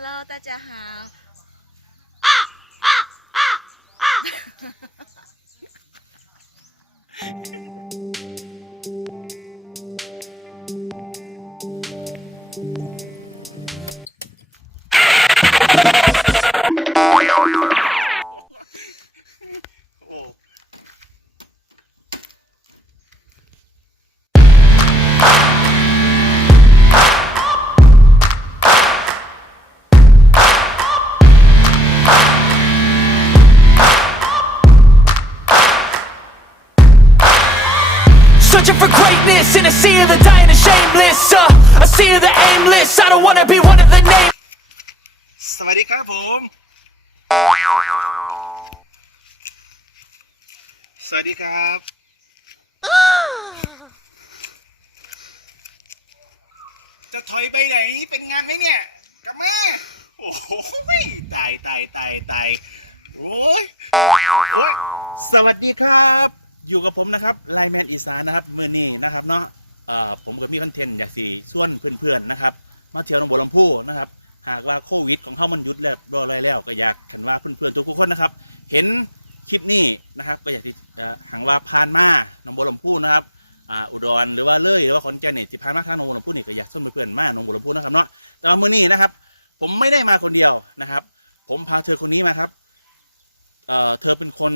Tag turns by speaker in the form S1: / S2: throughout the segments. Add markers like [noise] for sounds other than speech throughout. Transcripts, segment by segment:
S1: Hello，大家好。
S2: 啊啊啊啊！
S3: 啊啊 [laughs] Searching for greatness in a sea of the dying and shameless. Uh, a sea of the aimless. I don't wanna be one of the names.
S2: สวัสดีครับผม สวัสดีครับ จะถอยไปไหน เป็นงานไหมเนี่ยกลับมาโอ้โหตายตายตายตายโอ้ยโอ้ยสวัสดีครับ อยู่กับผมนะครับไลน์แมนอีสานนะครับเมื่อนี้นะครับเนาะเอ่อผมก็มีคอนเทนต์อยากสีชวนเพื่อนๆนะครับ มาเที่ยวหนองบัวลำพูนะครับหากว่าโควิดของเขามันหยุดแล้วรออะไรแล้วก็อยากเห็นว่าเพื่อนๆทุกคนนะครับ เห็นคลิปนี้นะครับก็อยากที่จะทางว่าพานหน้าหนองบัวลำพูนะครับอ่าอุดรหรือว่าเลยหรือว่าขอนแก่นนี่ที่พานหน้าข้างหนองบัวลำพูนี่ก็อยากชวนเพื่อนๆมาหนองบัวลำพูนะครับเนาะแต่ว่ามื่อนี้นะครับ ผมไม่ได้มาคนเดียวนะครับ ผมพาเธอคนนี้มาครับ เธอเป็นคน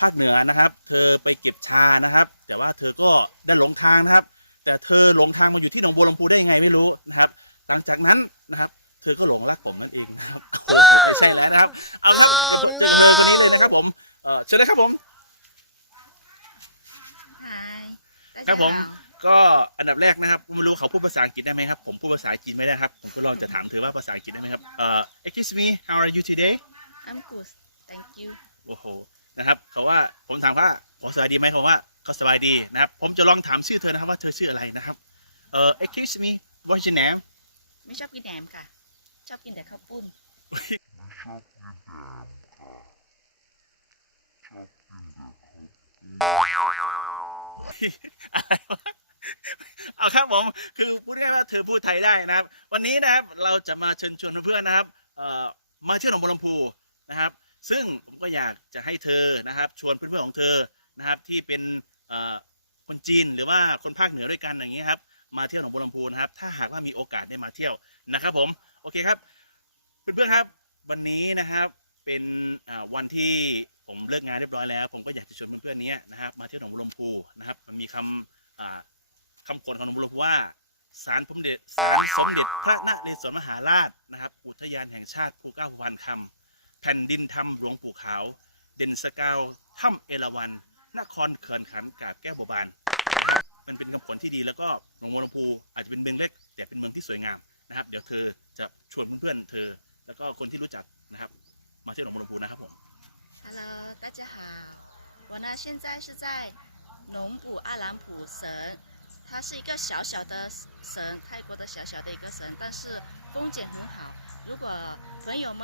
S2: ภาคเหนือนะครับ เธอไปเก็บชานะครับ แต่ว่าเธอก็ได้หลงทางนะครับ แต่เธอหลงทางมาอยู่ที่หนองบัวลำพูได้ยังไงไม่รู้นะครับ หลังจากนั้นนะครับ เธอก็หลงรักผมนั่นเองนะครับใช่แล้วนะครับ เอาครับนนี้เลยนะครับผมเชิญนะครับผมครับผมก็อันดับแรกนะครับไม่รู้เขาพูดภาษาอังกฤษได้ไหมครับ ผมพูดภาษาจีนไม่ได้ครับ ผมก็ลองจะถามเธอว่าภาษาอังกฤษได้ไหมครับเอ่อ excuse me how are you today
S1: I'm good thank you.
S2: โอ้โหนะครับเขาว่าผมถามว่าผมสบายดีไหมเขาว่าเขาสบายดีนะครับ ผมจะลองถามชื่อเธอนะครับว่าเธอชื่ออะไรนะครับเอ่อ excuse me what's your name
S1: ไม่ชอบกินแหนมค่ะ ชอบกินแต่ข้าวปุ้น
S2: อะไรวะเอาครับผมคือพูดง่ายๆว่าเธอพูดไทยได้นะครับ วันนี้นะครับเราจะมาเชิญชวนเพื่อนๆนะครับเอ่อมาเที่ยวหนองบัวลำพูนะครับ ซึ่งผมก็อยากจะให้เธอนะครับ ชวนเพื่อนๆของเธอนะครับ ที่เป็นคนจีนหรือว่าคนภาคเหนือด้วยกันอย่างนี้ครับมาเที่ยวหนองบัวลำพูนะครับ ถ้าหากว่ามีโอกาสได้มาเที่ยวนะครับ ผมโอเคครับเพื่อนๆครับ วันนี้นะครับเป็นวันที่ผมเลิกงานเรียบร้อยแล้ว ผมก็อยากจะชวนเพื่อนๆนี้นะครับ มาเที่ยวหนองบัวลำพูนะครับ มันมีคำอ่าคำกฎของหนองบัวลำพูว่าศาลสมเด็จศาลสมเด็จพระนเรศวรมหาราชนะครับ อุทยานแห่งชาติภูเก้าภูพานคำ แผ่นดินธรรมหลวงปู่ขาว เด่นสกาวถ้ำเอราวันนครเขินขันกาบแก้วบัวบาน มันเป็นคำผลที่ดีแล้วก็หนองบัวลำพูอาจจะเป็นเมืองเล็ก แต่เป็นเมืองที่สวยงามนะครับ เดี๋ยวเธอจะชวนเพื่อนๆเธอ แล้วก็คนที่รู้จักนะครับ มาเที่ยวหนองบัวลำพูนะครับผม
S1: Hello，大家好。我呢现在是在农补阿兰普省，它是一个小小的省，泰国的小小的一个省，但是风景很好。如果朋友们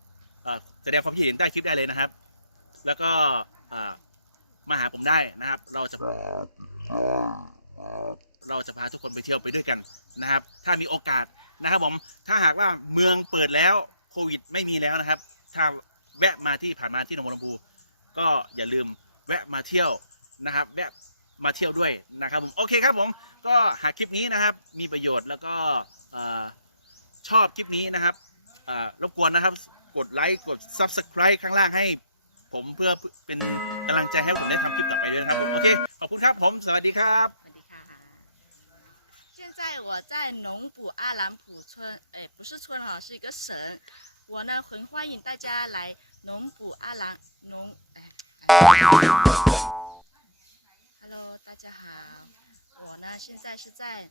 S2: แสดงความคิดเห็นใต้คลิปได้เลยนะครับ แล้วก็มาหาผมได้นะครับ เราจะเราจะพาทุกคนไปเที่ยวไปด้วยกันนะครับ ถ้ามีโอกาสนะครับผมถ้าหากว่าเมืองเปิดแล้วโควิดไม่มีแล้วนะครับ ถ้าแวะมาที่ผ่านมาที่หนองบัวลำพูก็อย่าลืมแวะมาเที่ยวนะครับ แวะมาเที่ยวด้วยนะครับผมโอเคครับผมก็หากคลิปนี้นะครับ มีประโยชน์แล้วก็ชอบคลิปนี้นะครับรบกวนนะครับ กดไลค์กด Subscribe ข้างล่างให้ ผมเพื่อเป็นกำลังใจให้ผมได้ทำคลิปต่อไปด้วยนะครับผมโอเค ขอบคุณครับผม สวัสดีครับ
S1: สวัสดีค่ะ现在我在农补阿兰普村，哎，不是村哈，是一个省。我呢很欢迎大家来农补阿兰农，哎，Hello，大家好，我呢现在是在